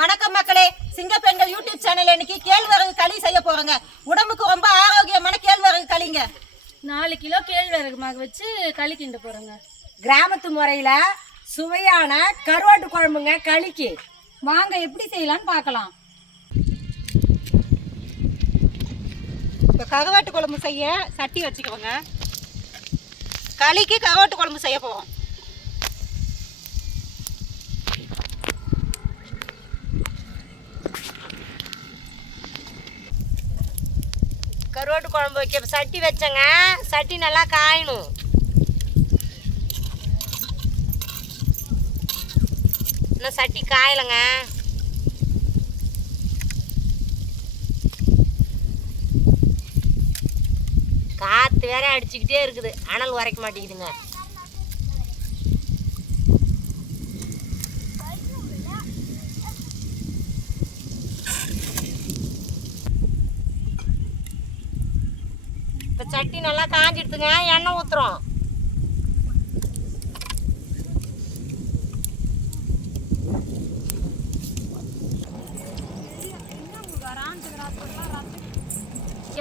வணக்கம் மக்களே, சிங்கப்பெண்கள் YouTube channel இன்னைக்கு கேழ்வரகு களி செய்ய போறோங்க. உடம்புக்கு ரொம்ப ஆரோக்கியமான கேழ்வரகு களிங்க. 4 கிலோ கேழ்வரகு மாவு வச்சு களி கிண்ட போறோங்க. கிராமத்து முறையில சுவையான கருவாட்டு குழம்புங்க களிக்கு. வாங்க எப்படி செய்யலாம்னு பார்க்கலாம். இப்போ கருவாட்டு குழம்பு செய்ய சட்டி வச்சுக்கோங்க. களிக்கு கருவாட்டு குழம்பு செய்ய போறோம். கருவாட்டு குழம்பு வைக்க சட்டி வச்சேங்க. சட்டி நல்லா காயணும். இன்னும் சட்டி காயலைங்க. காற்று வேற அடிச்சுக்கிட்டே இருக்குது, அனல் உரைக்க மாட்டேங்குதுங்க. இப்போ சட்டி நல்லா காஞ்சிடுதுங்க. எண்ணெய் ஊற்றுறோம்.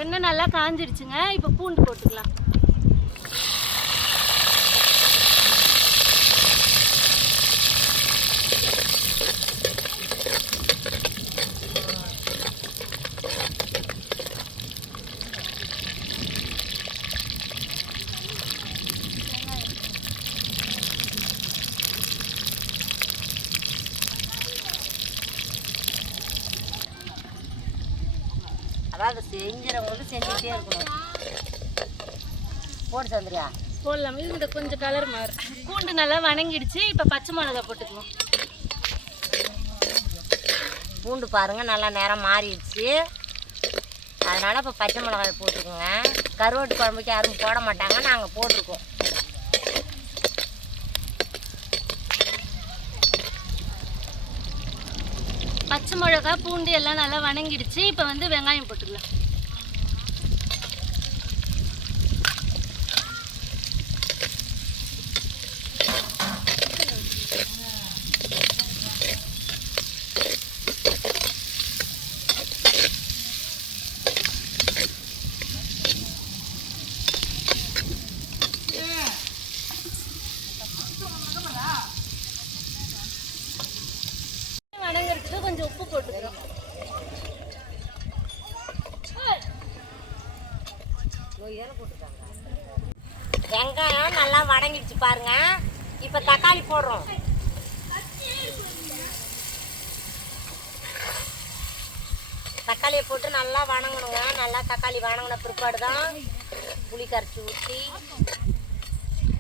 எண்ணெய் நல்லா காஞ்சிடுச்சுங்க. இப்போ பூண்டு போட்டுக்கலாம். அதாவது செஞ்சுறவங்களுக்கு செஞ்சுக்கிட்டே இருக்கணும். போட்டு சந்திரியா போடலாம். இது கொஞ்சம் கலர் மாறு. பூண்டு நல்லா வணங்கிடுச்சு. இப்போ பச்சை மிளகா போட்டுக்குவோம். பூண்டு பாருங்க நல்லா நேரம் மாறிடுச்சு. அதனால இப்போ பச்சை மிளகாய் போட்டுக்கோங்க. கருவாட்டு குழம்புக்கு யாரும் போட மாட்டாங்க, நாங்கள் போட்டிருக்கோம். பச்சை மிளகா பூண்டு எல்லாம் நல்லா வணங்கிடுச்சு. இப்போ வெங்காயம் போட்டுக்கலாம். வணங்குறதுக்கு கொஞ்சம் உப்பு போட்டுக்கிறோம். வெங்காயம் நல்லா வதங்கிடுச்சு பாருங்க. இப்போ தக்காளி போடுறோம். தக்காளியை போட்டு நல்லா வணங்கணுங்க. நல்லா தக்காளி வணங்கின பிற்பாடு தான் புளி கரைச்சி ஊற்றி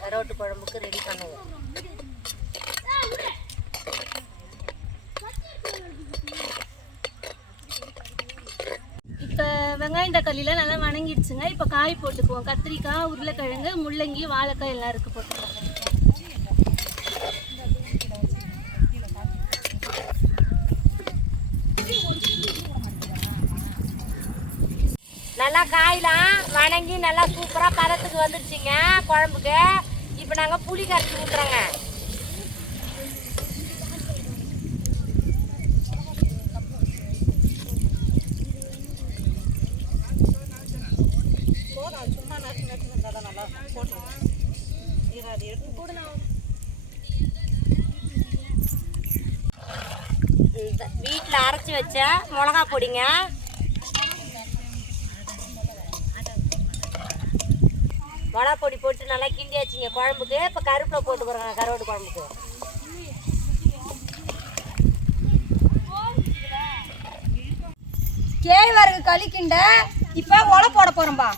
கருவாட்டு குழம்புக்கு ரெடி பண்ணுவோம். இப்போ வெங்காயம் தக்காளியில் நல்லா வணங்கிடுச்சுங்க. இப்போ காய் போட்டுக்குவோம். கத்திரிக்காய், உருளைக்கிழங்கு, முள்ளங்கி, வாழைக்காய் எல்லாம் இருக்குது, போட்டுக்கலாம். நல்லா காயெலாம் வணங்கி நல்லா சூப்பராக பதத்துக்கு வந்துடுச்சிங்க குழம்புக்கு. இப்போ நாங்கள் புளி கரைச்சி ஊற்றுறோங்க. வீட்டில் அரைச்சி வச்ச மிளகா பொடிங்க. மிளகா பொடி போட்டு நல்லா கிண்டியாச்சுங்க குழம்புக்கு. இப்போ கருப்பில் போட்டு போகிறாங்க கருவாட்டு குழம்புக்கு. கேழ்வரகு களி கிண்ட இப்போ ஒலை போட போறோம்பா.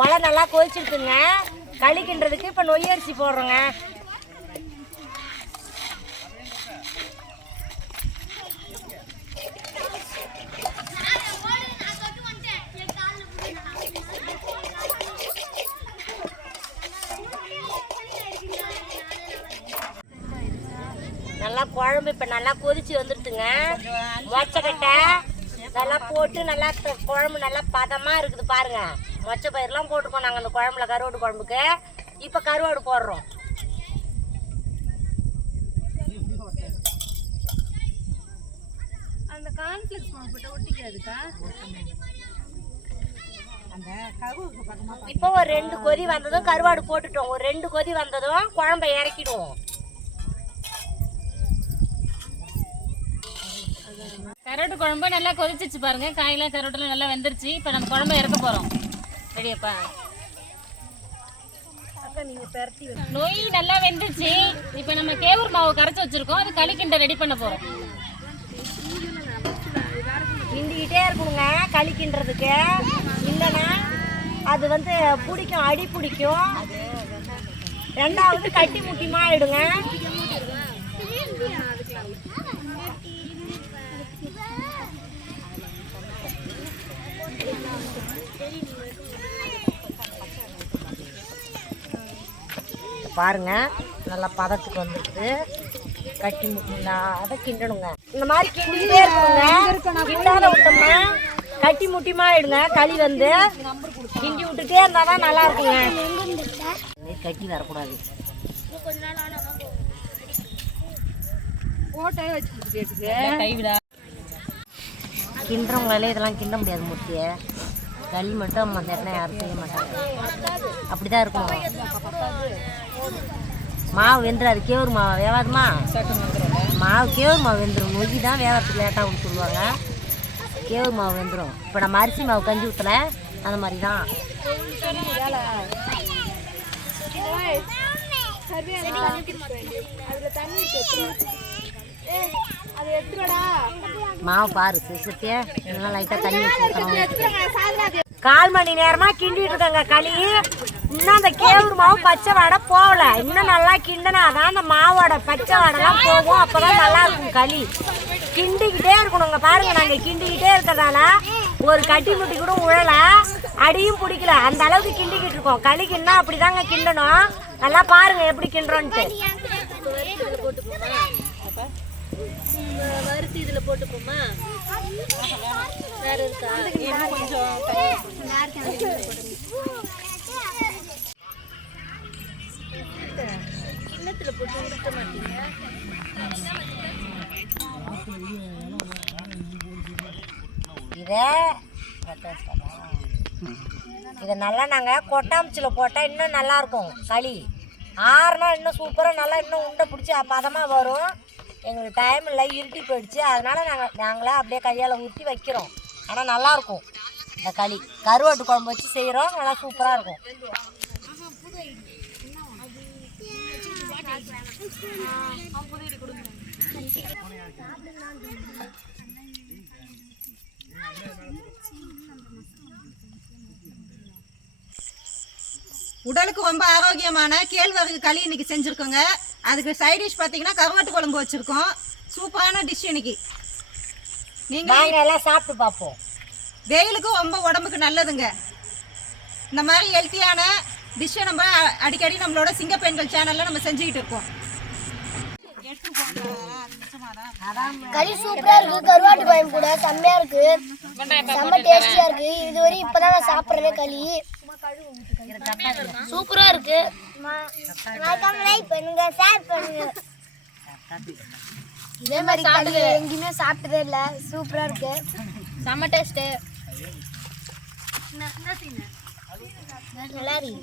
ஒலை நல்லா கொதிச்சிருக்குங்க. களி கிண்டுறதுக்கு இப்போ நொய் அரிசி போடுறோங்க. நல்லா குழம்பு இப்போ நல்லா கொதிச்சு வந்துடுதுங்க. மொச்சக்கட்டை நல்லா போட்டு நல்லா குழம்பு நல்லா பதமாக இருக்குது பாருங்க. மொச்சை பயிரெலாம் போட்டுக்கோம் நாங்கள் அந்த குழம்புல, கருவாடு குழம்புக்கு. இப்போ கருவாடு போடுறோம். கார்ன்ஃப்ளெக்ஸ் மாவு போட்டால் ஒட்டிக்காதுக்கா? இப்போ ஒரு 2 கொதி வந்ததும் கருவாடு போட்டுட்டோம். ஒரு 2 கொதி வந்ததும் குழம்பை இறக்கிடுவோம். கரோட்டு குழம்பு நல்லா கொதிச்சிச்சு பாருங்க. காயெல்லாம் கரோட்டெல்லாம் நல்லா வெந்துருச்சு. இப்போ நம்ம குழம்பு இறக்க போகிறோம். ரெடியாப்பா? நொய் நல்லா வெந்துருச்சு. இப்போ நம்ம கேவூர் மாவு கரைச்சி வச்சிருக்கோம். அது களி கிண்ட ரெடி பண்ண போகிறோம். கிண்டிக்கிட்டே இருக்கணுங்க களி கிண்டுறதுக்கு. இல்லைன்னா அது வந்து பிடிக்கும், அடி பிடிக்கும். 2வது கட்டி முட்டிமா ஆயிடுங்க. பாருங்க நல்லா பதத்துக்கு வந்துருக்கு. கட்டி முட்டினாத கிண்டணுங்க. இந்த மாதிரி கிண்டிக்கிட்டே இருக்கணுங்க. கிண்டாத விட்டோம்னா கட்டி முட்டிமா ஆயிடுங்க. களி வந்து கிண்டி விட்டுட்டே இருந்தாதான் நல்லா இருக்குங்க. கட்டி வரக்கூடாது. கிண்டுறவங்களால இதெல்லாம் கிண்ட முடியாது. முட்டிய களி மட்டும் அந்த இடத்துல யாரும் செய்ய மாட்டாங்க. அப்படிதான் இருக்கும். மாவு வெந்துடாது. கேவூர் மாவு வேவாதுமா? கேவூர் மாவு வெந்துடும். நொய் தான் வேகிறதுக்கு லேட்டாக சொல்லுவாங்க. கேவூர் மாவு வெந்துடும். இப்போ நம்ம அரிசி மாவு கஞ்சி ஊற்றல அந்த மாதிரி தான். மாவு பாரு சிசிட்டிய நல்லா லைட்டாக தண்ணி ஊற்றணும். 1/4 மணி நேரமாக கிண்டிட்டு இருக்காங்க களி. இன்னும் அந்த கேவூர் மாவு பச்சை வாடை போகல. இன்னும் நல்லா கிண்டினாதான் அந்த மாவோட பச்சை வாடைலாம் போகும். அப்போதான் நல்லா இருக்கும் களி. கிண்டிக்கிட்டே இருக்கணுங்க. பாருங்க நாங்கள் கிண்டிக்கிட்டே இருக்கிறதால ஒரு கட்டி முட்டி கூட உழல, அடியும் பிடிக்கல. அந்த அளவுக்கு கிண்டிக்கிட்டு இருக்கோம். களி கிண்டா அப்படிதாங்க கிண்டணும். நல்லா பாருங்க எப்படி கிண்டுறோன்ட்டு. வறுத்து இதில் போட்டுப்போமா? வேற இருக்கா? கொஞ்சம் கிண்ணத்தில் போட்டு உருட்ட மாட்டீங்க? இதை நல்லா நாங்கள் கொட்டாம்பச்சியில் போட்டால் இன்னும் நல்லா இருக்கும் களி. ஆறுனா இன்னும் சூப்பராக நல்லா இன்னும் உண்டை பிடிச்சி பதமாக வரும். எங்களுக்கு டைம் இல்லை, இருட்டி போயிடுச்சு. அதனால நாங்களே அப்படியே கையால் ஊற்றி வைக்கிறோம். ஆனால் நல்லாயிருக்கும் இந்த களி. கருவாட்டு குழம்பு வச்சு செய்கிறோம். நல்லா சூப்பராக இருக்கும். உடலுக்கு ரொம்ப ஆரோக்கியமான கேழ்வரகு களி இன்னைக்கு செஞ்சுருக்கோங்க. அதுக்கு சைட் டிஷ் பார்த்தீங்கன்னா கருவாட்டு குழம்பு வச்சுருக்கோம். சூப்பரான டிஷ் இன்னைக்கு. நீங்கள் எல்லாம் சாப்பிட்டு பார்ப்போம். வெயிலுக்கு ரொம்ப உடம்புக்கு நல்லதுங்க. இந்த மாதிரி ஹெல்த்தியான டிஷ்ஷை நம்ம அடிக்கடி நம்மளோட சிங்க பெண்கள் சேனலில் நம்ம செஞ்சுக்கிட்டு இருக்கோம். களி சூப்பரா இருக்கு. கருவாட்டு குழம்பு கூட செம்மையா இருக்கு. செம்ம டேஸ்டியா இருக்கு. இதுவரை இப்பதான் நான் சாப்பிட்றேன் களி. சூப்பரா இருக்கு. லைக் பண்ணுங்க, ஷேர் பண்ணுங்க. இதே மாதிரி களி எங்கேயுமே சாப்பிட்டதே இல்லை. சூப்பரா இருக்கு. செம்ம டேஸ்ட். நல்லா இருக்கு.